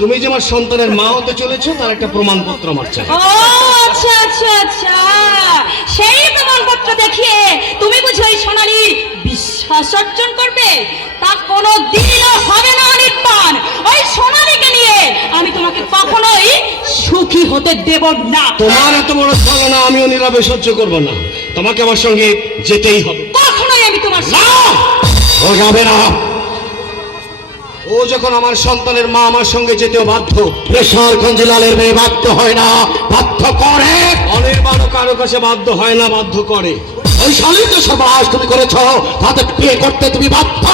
তুমি যে আমার সন্তানের মা হতে চলেছো তার একটা প্রমাণপত্র আমার চাই। ও আচ্ছা আচ্ছা আচ্ছা, সেই প্রমাণপত্র দেখিয়ে তুমি বুঝি ওই সোনালী বিশ্বাস অর্জন করবে? তা কোনো দিনও হবে না অনির্বাণ। ওই সোনালীকে নিয়ে আমি তোমাকে কখনোই সুখী হতে দেব না। তোমার এত বড় ছলনা আমিও নীরবে সহ্য করব না। তোমাকে আমার সঙ্গে যেতেই হবে। কখনোই আমি তোমার না, ও যাবে না। ও যখন আমার সন্তানের মা, আমার সঙ্গে যেতেও বাধ্য। প্রেসার কঞ্জিলালের মেয়ে বাধ্য হয় না, বাধ্য করে। অনির্বাণও কারো কাছে বাধ্য হয় না, বাধ্য করে। ওই শালীকে সর্বনাশ তুমি করেছ, তাতে বিয়ে করতে তুমি বাধ্য।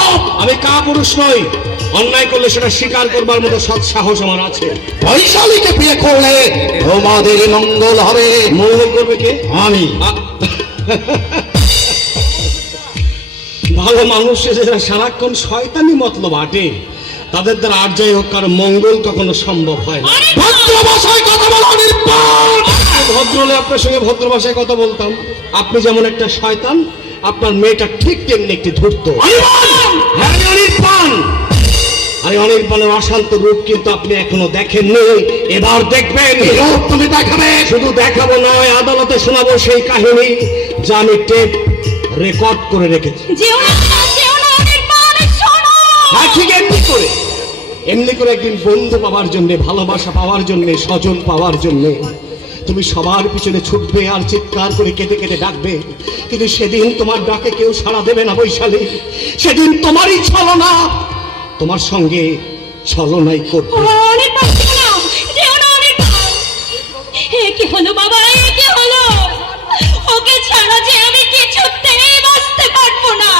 আমি কাপুরুষ নই, অন্যায় করলে সেটা স্বীকার করবার মতো সৎ সাহস আমার আছে। ওই শালীকে বিয়ে করলে তোমাদের মঙ্গল হবে। মঙ্গল করবে কে? আমি। ভালো মানুষ যারা সারাক্ষণ শয়তানি মতলব আটে, তাদের দ্বারা আর যাই হোক কারো মঙ্গল কখনো সম্ভব হয় না। ভদ্র ভাষায় কথা বলো অনির্বাণ। ভদ্র হলে আপনার সঙ্গে ভদ্র ভাষায় কথা বলতাম। আপনি যেমন একটা শয়তান, আপনার মেয়েটা ঠিক তেমনি একটি ধূর্ত। অনির্বাণ, আরে অনির্বাণের অশান্ত রূপ কিন্তু আপনি এখনো দেখেননি, এবার দেখবেন। রূপ তুমি দেখাবে। শুধু দেখাবো নয়, আদালতে শোনাবো সেই কাহিনী যা আমি টেপ রেকর্ড করে রেখেছি। যেও না, যেও না অনির্বাণ, শোনো। হ্যাঁ, ঠিক এমনি করে একদিন বন্ধু পাওয়ার জন্য, ভালোবাসা পাওয়ার জন্য, স্বজন পাওয়ার জন্য তুমি সবার পিছনে ছুটবে আর চিৎকার করে কেঁদে কেঁদে ডাকবে, কিন্তু সেদিন তোমার ডাকে কেউ সাড়া দেবে না বৈশালী। সেদিন তোমারই ছলনা তোমার সঙ্গে ছলনাই করবে। অনির্বাণ, যেও না, যেও না অনির্বাণ। এ কি হলো বাবা, এ কি হলো? ওকে ছাড়া যে আমি কিছুতেই বাঁচতে পারবো না।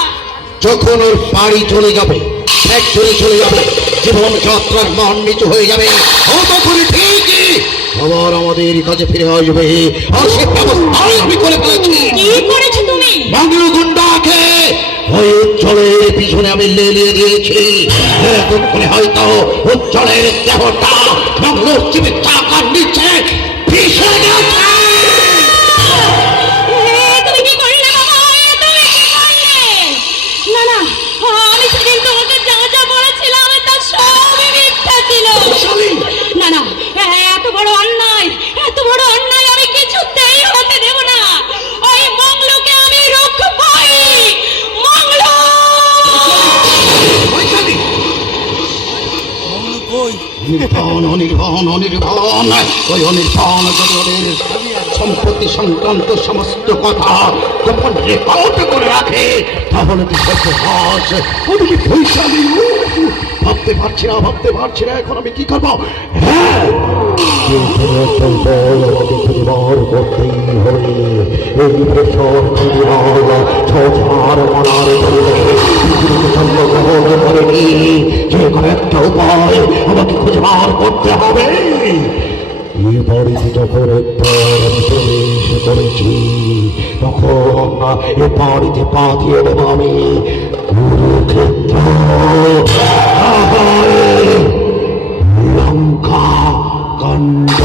যখন ওর বাড়ি চলে যাবে, ফ্যাক্টরি চলে যাবে, জীবন যাত্রার মান নিচু হয়ে যাবে, ও তখন ঠিকই আবার আমাদের কাছে ফিরে আসবে। আর সে ব্যবস্থাই আমি করে ফেলেছি। কি করেছো তুমি? বাংলো গুন্ডাকে ওই উজ্জ্বলের পিছনে আমি লেলিয়ে দিয়েছি। এতক্ষণে হয়তো উজ্জ্বলের দেহটা বাংলোর চিপে চাকার নিচে ভেসে গেছে। তুমি কি করলে বাবা? তুমি কি করলে? না না, আমি সেদিন তোমাকে যা যা বলেছিলাম তা সবই মিথ্যা ছিল। না না, এত বড় অন্যায়, এত বড় অন্যায় আমি কিছুতেই হতে দেব না। ওই মঙ্গলকে আমি রক্ষাই। মঙ্গল, অনির্বাণ, অনির্বাণ, অনির্বাণ। ওই অনির্বাণ যদি ওদের সম্পত্তি সংক্রান্ত সমস্ত কথা যখন রেকর্ড করে রাখে, তাহলে তো সর্বনাশ। ওদিকে বৈশালী, ভাবতে পারছি না, ভাবতে পারছি না এখন আমি কি করবো। হ্যাঁ, আমাকে খুঁজে বার করতেই হবে। এই প্রেশর কঞ্জিলাল ছড় মানার করেনি, যে কোনো একটা উপায় আমাকে খুঁজে বার করতে হবে। এই বাড়িতে যখন একবার আমি প্রবেশ করেছি, তখন এ বাড়িতে পা দিয়ে দেবো আমি কুরুক্ষেত্র, লঙ্কা কাণ্ড।